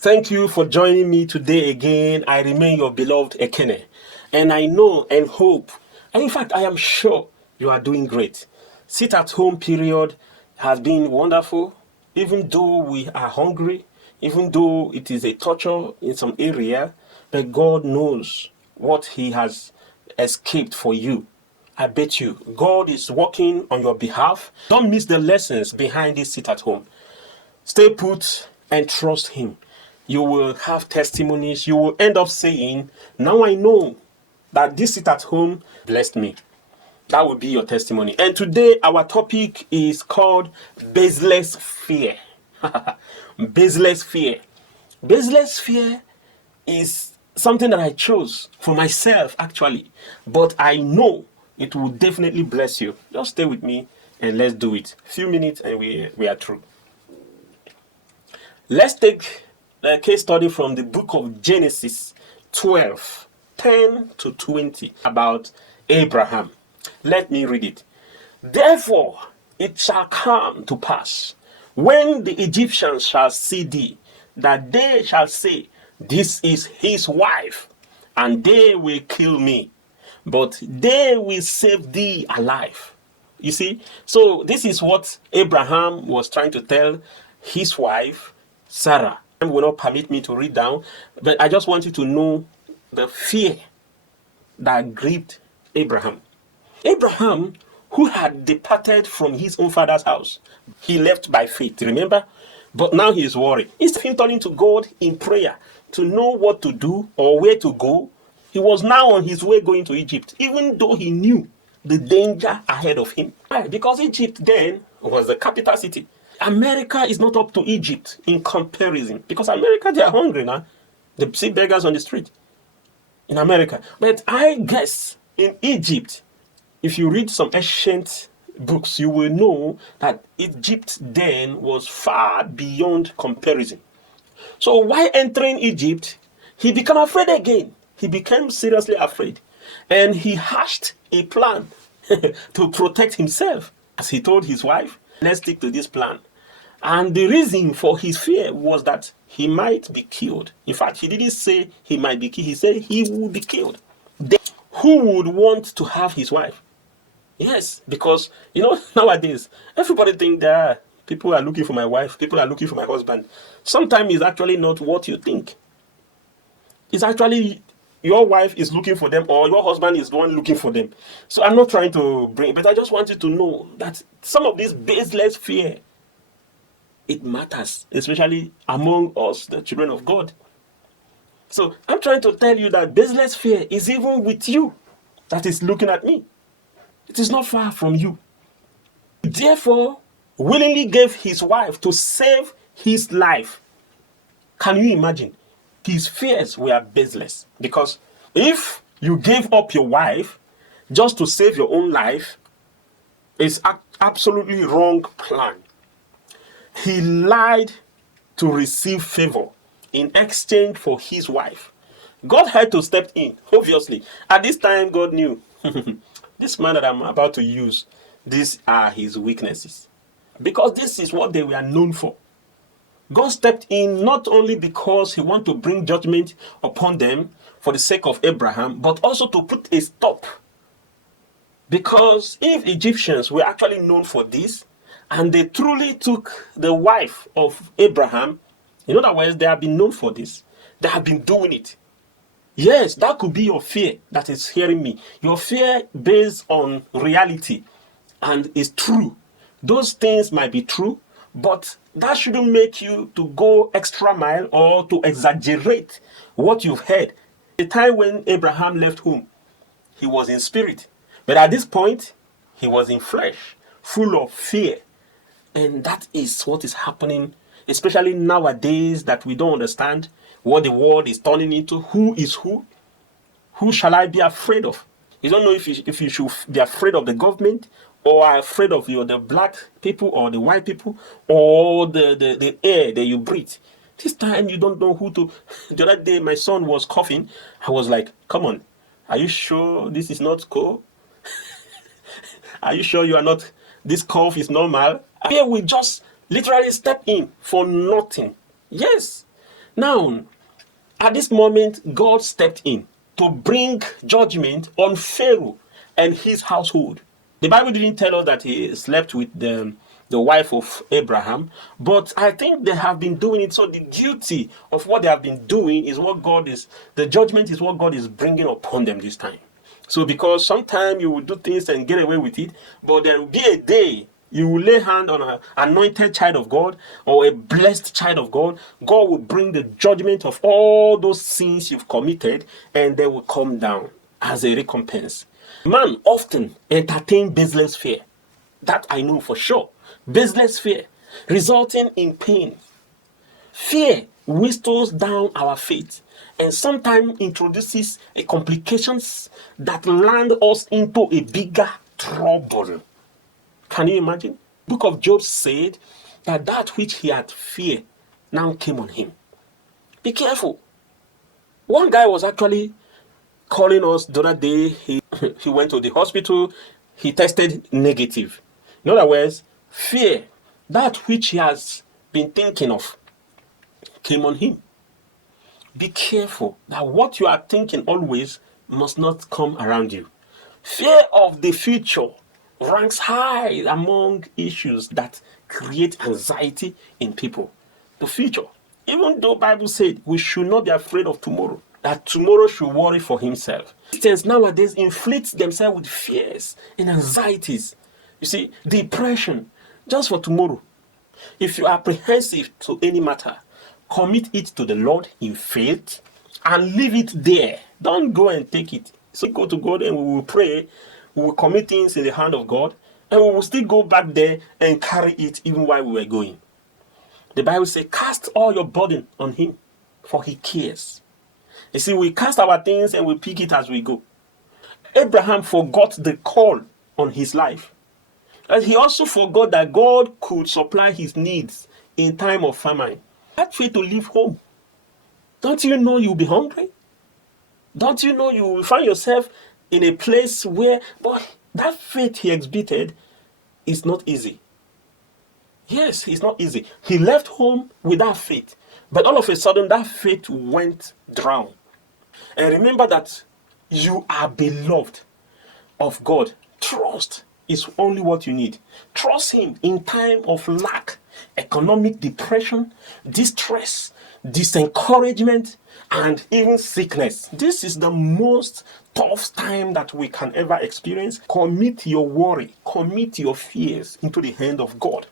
Thank you for joining me today again. I remain your beloved Ekene. And I know and hope, and in fact, I am sure you are doing great. Sit at home period has been wonderful, even though we are hungry, even though it is a torture in some area, but God knows what He has escaped for you. I bet you God is working on your behalf. Don't miss the lessons behind this sit at home. Stay put and trust Him. You will have testimonies. You will end up saying, now I know that this sit at home blessed me. That will be your testimony. And today our topic is called baseless fear. Baseless fear. Baseless fear is something that I chose for myself actually. But I know it will definitely bless you. Just stay with me and let's do it. A few minutes and we are through. Let's take a case study from the book of Genesis 12:10-20 about Abraham. Let me read it. Therefore, it shall come to pass, when the Egyptians shall see thee, that they shall say, this is his wife, and they will kill me, but they will save thee alive. You see, so this is what Abraham was trying to tell his wife, Sarah. Time will not permit me to read down, but I just want you to know the fear that gripped Abraham. Abraham, who had departed from his own father's house, he left by faith, remember? But now he is worried. Instead of him turning to God in prayer to know what to do or where to go, he was now on his way going to Egypt, even though he knew the danger ahead of him. Why? Because Egypt then was the capital city. America is not up to Egypt in comparison, because America, they are hungry now. They see beggars on the street in America. But I guess in Egypt, if you read some ancient books, you will know that Egypt then was far beyond comparison. So while entering Egypt, he became afraid again. He became seriously afraid. And he hatched a plan to protect himself. As he told his wife, let's stick to this plan. And the reason for his fear was that he might be killed. In fact, he didn't say he might be killed. He said he would be killed. Then, who would want to have his wife? Yes, because, nowadays, everybody think that people are looking for my wife, people are looking for my husband. Sometimes it's actually not what you think. It's actually your wife is looking for them or your husband is the one looking for them. So I'm not trying to bring, but I just want you to know that some of this baseless fear, it matters, especially among us, the children of God. So I'm trying to tell you that baseless fear is even with you that is looking at me. It is not far from you. Therefore, willingly gave his wife to save his life. Can you imagine? His fears were baseless. Because if you gave up your wife just to save your own life, it's absolutely wrong plan. He lied to receive favor in exchange for his wife. God had to step in, obviously. At this time, God knew, this man that I'm about to use, these are his weaknesses. Because this is what they were known for. God stepped in not only because he wanted to bring judgment upon them for the sake of Abraham, but also to put a stop. Because if Egyptians were actually known for this, and they truly took the wife of Abraham, in other words, they have been known for this. They have been doing it. Yes, that could be your fear that is hearing me. Your fear based on reality and is true. Those things might be true, but that shouldn't make you to go extra mile or to exaggerate what you've heard. The time when Abraham left home, he was in spirit. But at this point, he was in flesh, full of fear. And that is what is happening, especially nowadays that we don't understand what the world is turning into. Who is who? Who shall I be afraid of? You don't know if you should be afraid of the government or are afraid of the black people or the white people or the air that you breathe. This time you don't know who to. The other day my son was coughing. I was like, come on, are you sure this is not cold? Are you sure you are not, this cough is normal? Here we just literally step in for nothing. Yes. Now, at this moment, God stepped in to bring judgment on Pharaoh and his household. The Bible didn't tell us that he slept with the wife of Abraham, but I think they have been doing it. So the duty of what they have been doing is what the judgment is what God is bringing upon them this time. So because sometimes you will do things and get away with it, but there will be a day you will lay hand on an anointed child of God or a blessed child of God. God will bring the judgment of all those sins you've committed, and they will come down as a recompense. Man often entertain baseless fear. That I know for sure. Baseless fear, resulting in pain. Fear whistles down our faith and sometimes introduces complications that land us into a bigger trouble. Can you imagine? Book of Job said that which he had feared now came on him. Be careful. One guy was actually calling us the other day. He went to the hospital. He tested negative. In other words, fear, that which he has been thinking of, came on him. Be careful that what you are thinking always must not come around you. Fear of the future ranks high among issues that create anxiety in people. The future. Even though Bible said we should not be afraid of tomorrow, that tomorrow should worry for himself. Christians nowadays inflict themselves with fears and anxieties. You see, depression, just for tomorrow. If you are apprehensive to any matter, commit it to the Lord in faith and leave it there. Don't go and take it. So go to God and we will pray. We will commit things in the hand of God, and we will still go back there and carry it even while we were going. The Bible says, cast all your burden on him, for he cares. You see, we cast our things and we pick it as we go. Abraham forgot the call on his life. And he also forgot that God could supply his needs in time of famine. That way to leave home. Don't you know you'll be hungry? Don't you know you will find yourself in a place where, boy, that faith he exhibited is not easy. Yes, it's not easy. He left home without faith. But all of a sudden, that faith went drown. And remember that you are beloved of God. Trust is only what you need. Trust him in time of lack, economic depression, distress, disencouragement, and even sickness. This is the most tough time that we can ever experience. Commit your worry, commit your fears into the hand of God.